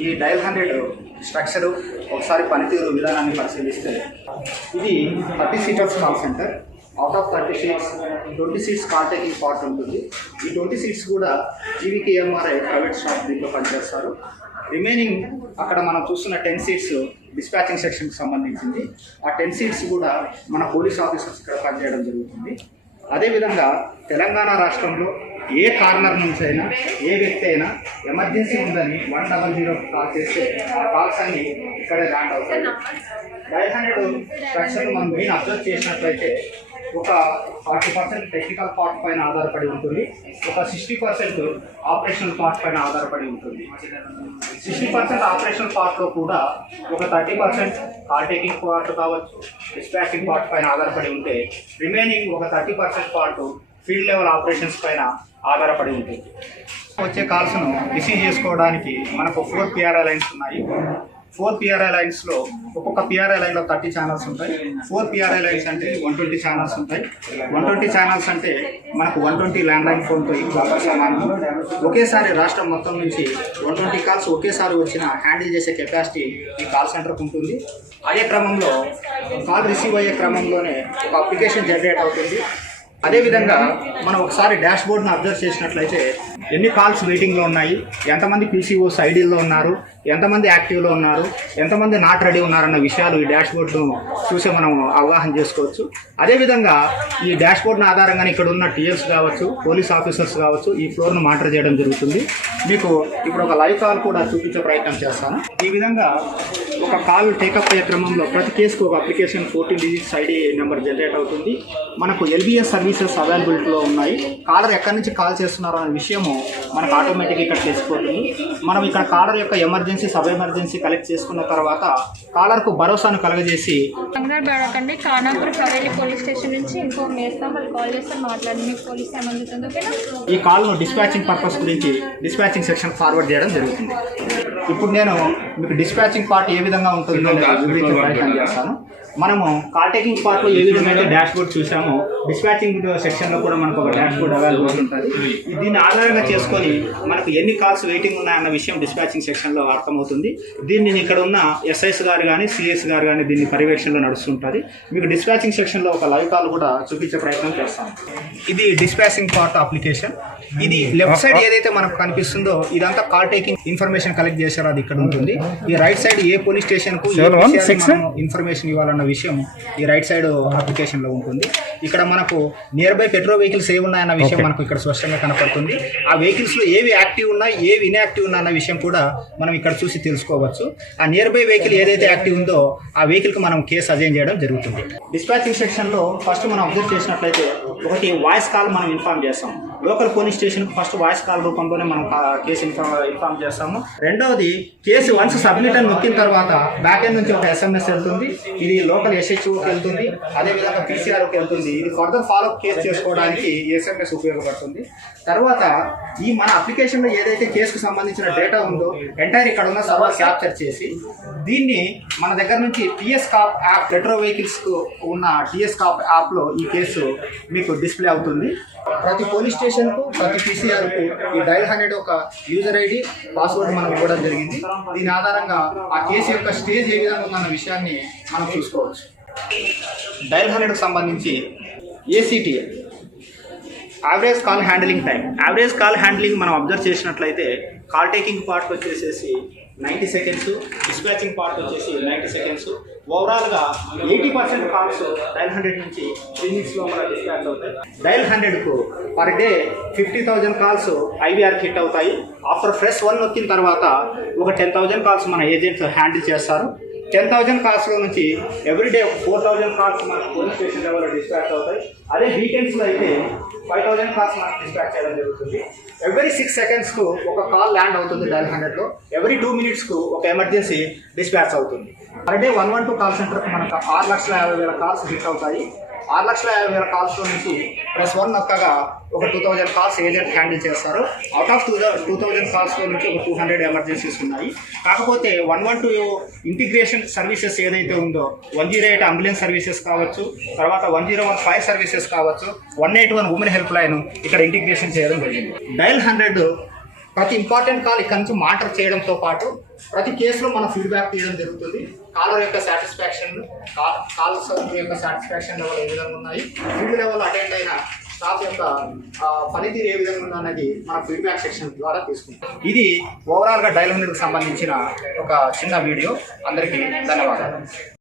ఈ dial 100 structure ఒకసారి పనితీరు విధానాన్ని పరిశీలిస్తే ఇది 30 seaters call centre. Out of 30 seats 20 seats call taking part ఉంటుంది. ఈ 20 సీట్స్ కూడా జీవీకేఎంఆర్ఐ ప్రైవేట్ స్టాఫ్ దీంట్లో పనిచేస్తారు. రిమైనింగ్ అక్కడ మనం చూస్తున్న 10 సీట్స్ డిస్పాచింగ్ సెక్షన్కి సంబంధించింది. ఆ 10 సీట్స్ కూడా మన పోలీస్ ఆఫీసర్స్ ఇక్కడ పనిచేయడం జరుగుతుంది. అదేవిధంగా తెలంగాణ రాష్ట్రంలో ఏ కార్నర్ నుంచి అయినా ఏ వ్యక్తి అయినా ఎమర్జెన్సీ ఉందని 100 కాల్ చేస్తే ఆ కాల్స్ అన్ని ఇక్కడే ల్యాండ్ అవుతాయి. డయల్ 100 స్ట్రక్చర్ మనం మెయిన్ అబ్జర్వ్ చేసినట్లయితే ఒక 40% టెక్నికల్ పార్ట్ పైన ఆధారపడి ఉంటుంది, ఒక 60% ఆపరేషనల్ పార్ట్ పైన ఆధారపడి ఉంటుంది. 60% ఆపరేషనల్ పార్ట్లో కూడా ఒక 30% కాల్ టేకింగ్ పార్ట్ కావచ్చు, డిస్పాచింగ్ పార్ట్ పైన ఆధారపడి ఉంటే రిమైనింగ్ ఒక 30% పార్ట్ ఫీల్డ్ లెవెల్ ఆపరేషన్స్ పైన ఆధారపడి ఉంటుంది. వచ్చే కాల్స్ను రిసీవ్ చేసుకోవడానికి మనకు 4 PRI లైన్స్ ఉన్నాయి. 4 PRI లైన్స్లో ఒక్కొక్క PRI లైన్లో 30 ఛానల్స్ ఉంటాయి. 4 PRI లైన్స్ అంటే 120 ఛానల్స్ ఉంటాయి. 120 ఛానల్స్ అంటే మనకు 120 ల్యాండ్ లైన్ ఫోన్తో సమానం. ఒకేసారి రాష్ట్రం మొత్తం నుంచి 120 కాల్స్ ఒకేసారి వచ్చిన హ్యాండిల్ చేసే కెపాసిటీ ఈ కాల్ సెంటర్కి ఉంటుంది. అదే క్రమంలో కాల్ రిసీవ్ అయ్యే క్రమంలోనే ఒక అప్లికేషన్ జనరేట్ అవుతుంది. అదేవిధంగా మనం ఒకసారి డాష్ బోర్డ్ని అబ్జర్వ్ చేసినట్లయితే ఎన్ని కాల్స్ వెయిటింగ్లో ఉన్నాయి, ఎంతమంది పీసీఓస్ ఐడీల్లో ఉన్నారు, ఎంతమంది యాక్టివ్లో ఉన్నారు, ఎంతమంది నాట్ రెడీ ఉన్నారన్న విషయాలు ఈ డాష్ బోర్డ్ను చూసి మనం అవగాహన చేసుకోవచ్చు. అదేవిధంగా ఈ డాష్ బోర్డ్ని ఆధారంగానే ఇక్కడ ఉన్న టీఎల్స్ కావచ్చు, పోలీస్ ఆఫీసర్స్ కావచ్చు ఈ ఫ్లోర్ను మానిటర్ చేయడం జరుగుతుంది. మీకు ఇప్పుడు ఒక లైవ్ కాల్ కూడా చూపించే ప్రయత్నం చేస్తాను. ఈ విధంగా ఒక కాల్ టేకప్ అయ్యే క్రమంలో ప్రతి కేసుకు ఒక application 14 digits ID number generate అవుతుంది. మనకు ఎల్బిఎస్ సర్వీసెస్ అవైలబిలిటీలో ఉన్నాయి. కాలర్ ఎక్కడి నుంచి కాల్ చేస్తున్నారు అనే విషయము మనకు ఆటోమేటిక్గా ఇక్కడ తెలిసిపోతుంది. మనం ఇక్కడ కాలర్ యొక్క ఎమర్జెన్సీ సబ్ ఎమర్జెన్సీ కలెక్ట్ చేసుకున్న తర్వాత కాలర్కు భరోసాను కలగజేసి కంగారు ఖానాపూర్ కవేలి పోలీస్ స్టేషన్ నుంచి ఇన్ఫార్మ్ చేస్తాం, వాళ్ళు కాల్ చేస్తే మాట్లాడి మీకు పోలీస్ ఏమందుతుంది. ఓకేనా? ఈ కాల్ను డిస్పాచింగ్ పర్పస్ గురించి డిస్పాచింగ్ సెక్షన్ ఫార్వర్డ్ చేయడం జరుగుతుంది. ఇప్పుడు నేను మీకు డిస్పాచింగ్ పార్ట్ ఏ విధంగా ఉంటుందో వివరించే ప్రయత్నం చేస్తాను. మనము కాల్ టేకింగ్ పార్ట్లో ఏ విధంగా అయితే డాష్ బోర్డ్ చూసామో డిస్పాచింగ్ సెక్షన్లో కూడా మనకు ఒక డాష్ బోర్డ్ అవైలబుల్ ఉంటుంది. దీన్ని ఆధారంగా చేసుకొని మనకు ఎన్ని కాల్స్ వెయిటింగ్ ఉన్నాయన్న విషయం డిస్పాచింగ్ సెక్షన్లో అర్థమవుతుంది. దీన్ని ఇక్కడ ఉన్న ఎస్ఐస్ గారు కానీ సిఎస్ గారు కానీ దీన్ని పర్యవేక్షణలో నడుస్తుంటుంది. మీకు డిస్పాచింగ్ సెక్షన్లో ఒక లైవ్ కాల్ కూడా చూపించే ప్రయత్నం చేస్తాం. ఇది డిస్పాచింగ్ పార్ట్ అప్లికేషన్. ఇది లెఫ్ట్ సైడ్ ఏదైతే మనకు కనిపిస్తుందో ఇదంతా కాల్ టేకింగ్ ఇన్ఫర్మేషన్ కలెక్ట్ చేశారో అది ఇక్కడ ఉంటుంది. ఈ రైట్ సైడ్ ఏ పోలీస్ స్టేషన్కు ఇన్ఫర్మేషన్ ఇవ్వాలన్న విషయం ఈ రైట్ సైడ్ అప్లికేషన్లో ఉంటుంది. ఇక్కడ మనకు నియర్ బై పెట్రోల్ వెహికల్స్ ఏవి ఉన్నాయన్న విషయం మనకు ఇక్కడ స్పష్టంగా కనపడుతుంది. ఆ వెహికల్స్లో ఏవి యాక్టివ్ ఉన్నాయి, ఏవి ఇన్యాక్టివ్ ఉన్నాయి అన్న విషయం కూడా మనం ఇక్కడ చూసి తెలుసుకోవచ్చు. ఆ నియర్ బై వెహికల్ ఏదైతే యాక్టివ్ ఉందో ఆ వెహికల్కి మనం కేసు అజైన్ చేయడం జరుగుతుంది. డిస్పాచింగ్ సెక్షన్లో ఫస్ట్ మనం అబ్జర్వ్ చేసినట్లయితే ఒకటి వాయిస్ కాల్ మనం ఇన్ఫార్మ్ చేస్తాం. లోకల్ పోలీస్ స్టేషన్కి ఫస్ట్ వాయిస్ కాల్ రూపంలోనే మనం కేసు ఇన్ఫార్మ్ చేస్తాము. రెండవది కేసు వన్స్ సబ్మిట్ అని నొక్కిన తర్వాత బ్యాక్ ఎండ్ నుంచి ఒక SMS వెళ్తుంది. ఇది లోకల్ SHOకి వెళ్తుంది, అదేవిధంగా PCRకి వెళ్తుంది. ఇది ఫర్దర్ ఫాలోఅప్ కేసు చేసుకోవడానికి SMS ఉపయోగపడుతుంది. తర్వాత ఈ మన అప్లికేషన్లో ఏదైతే కేసుకు సంబంధించిన డేటా ఉందో ఎంటైర్ ఇక్కడ ఉన్న సర్వర్ క్యాప్చర్ చేసి దీన్ని మన దగ్గర నుంచి TS కాప్ యాప్ పెట్రో వెహికల్స్కు ఉన్న TS కాప్ యాప్లో ఈ కేసు మీకు డిస్ప్లే అవుతుంది. ప్రతి పోలీస్ స్టేషన్కు ప్రతి PCRకు ఈ డయల్ 100 ఒక యూజర్ ఐడి పాస్వర్డ్ మనం ఇవ్వడం జరిగింది. దీని ఆధారంగా ఆ కేసు యొక్క స్టేజ్ ఏ విధంగా ఉందన్న విషయాన్ని మనం చూసుకోవచ్చు. డయల్ 100కు సంబంధించి ACTA average call handling time. Average call handling మనం అబ్జర్వ్ చేసినట్లయితే కాల్ టేకింగ్ పార్ట్ వచ్చేసేసి 90 సెకండ్స్, డిస్పాచింగ్ పార్ట్ వచ్చేసి 90 సెకండ్స్. ఓవరాల్గా 80% కాల్స్ డయల్ 100 నుంచి 3 minutes లోపల డిస్పాచ్ అవుతాయి. డయల్ 100కు per day 50,000 calls IVR hit అవుతాయి. ఆఫ్టర్ ఫ్రెష్ 1 వచ్చిన తర్వాత ఒక 10,000 కాల్స్ మన ఏజెంట్స్ హ్యాండిల్ చేస్తారు. 10,000 కాల్స్లో నుంచి ఎవ్రీడే 4,000 కాల్స్ మన పోలీస్ స్టేషన్ లెవెల్లో డిస్పాచ్ అవుతాయి. అదే వీకెండ్స్లో అయితే 5,000 కాల్స్ మనకు డిస్పాచ్ చేయడం జరుగుతుంది. ఎవ్రీ 6 సెకండ్స్కు ఒక కాల్ ల్యాండ్ అవుతుంది డయల్ 100లో. ఎవ్రీ 2 minutesకు ఒక ఎమర్జెన్సీ డిస్పాచ్ అవుతుంది. పర్ డే 112 కాల్ సెంటర్కి మనకు 6,50,000 కాల్స్ హిట్ అవుతాయి. 6,50,000 కాల్స్లో నుంచి +1 నొక్కగా ఒక 2,000 కాల్స్ ఏజెంట్ హ్యాండిల్ చేస్తారు. అవుట్ ఆఫ్ 2,000 కాల్స్లో నుంచి ఒక 200 ఎమర్జెన్సీస్ ఉన్నాయి. కాకపోతే 112 ఇంటిగ్రేషన్ సర్వీసెస్ ఏదైతే ఉందో 108 అంబులెన్స్ సర్వీసెస్ కావచ్చు, తర్వాత 101 ఫైర్ సర్వీసెస్ కావచ్చు, 181 ఉమెన్ హెల్ప్ లైన్ ఇక్కడ ఇంటిగ్రేషన్ చేయడం జరిగింది. డయల్ 100 ప్రతి ఇంపార్టెంట్ కాల్ ఇక్కడ నుంచి మానిటర్ చేయడంతో పాటు ప్రతి కేసులో మనం ఫీడ్బ్యాక్ తీయడం జరుగుతుంది. కాలర్ యొక్క సాటిస్ఫాక్షన్, కాల్ యొక్క సాటిస్ఫాక్షన్ లెవెల్ ఏ విధంగా ఉన్నాయి, ఫీల్డ్ లెవెల్ అటెండ్ అయిన స్టాఫ్ యొక్క పనితీరు ఏ విధంగా ఉంది అన్నది మన ఫీడ్బ్యాక్ సెక్షన్ ద్వారా తీసుకుంటాం. ఇది ఓవరాల్గా డైల్ 100కి సంబంధించిన ఒక చిన్న వీడియో. అందరికీ ధన్యవాదాలు.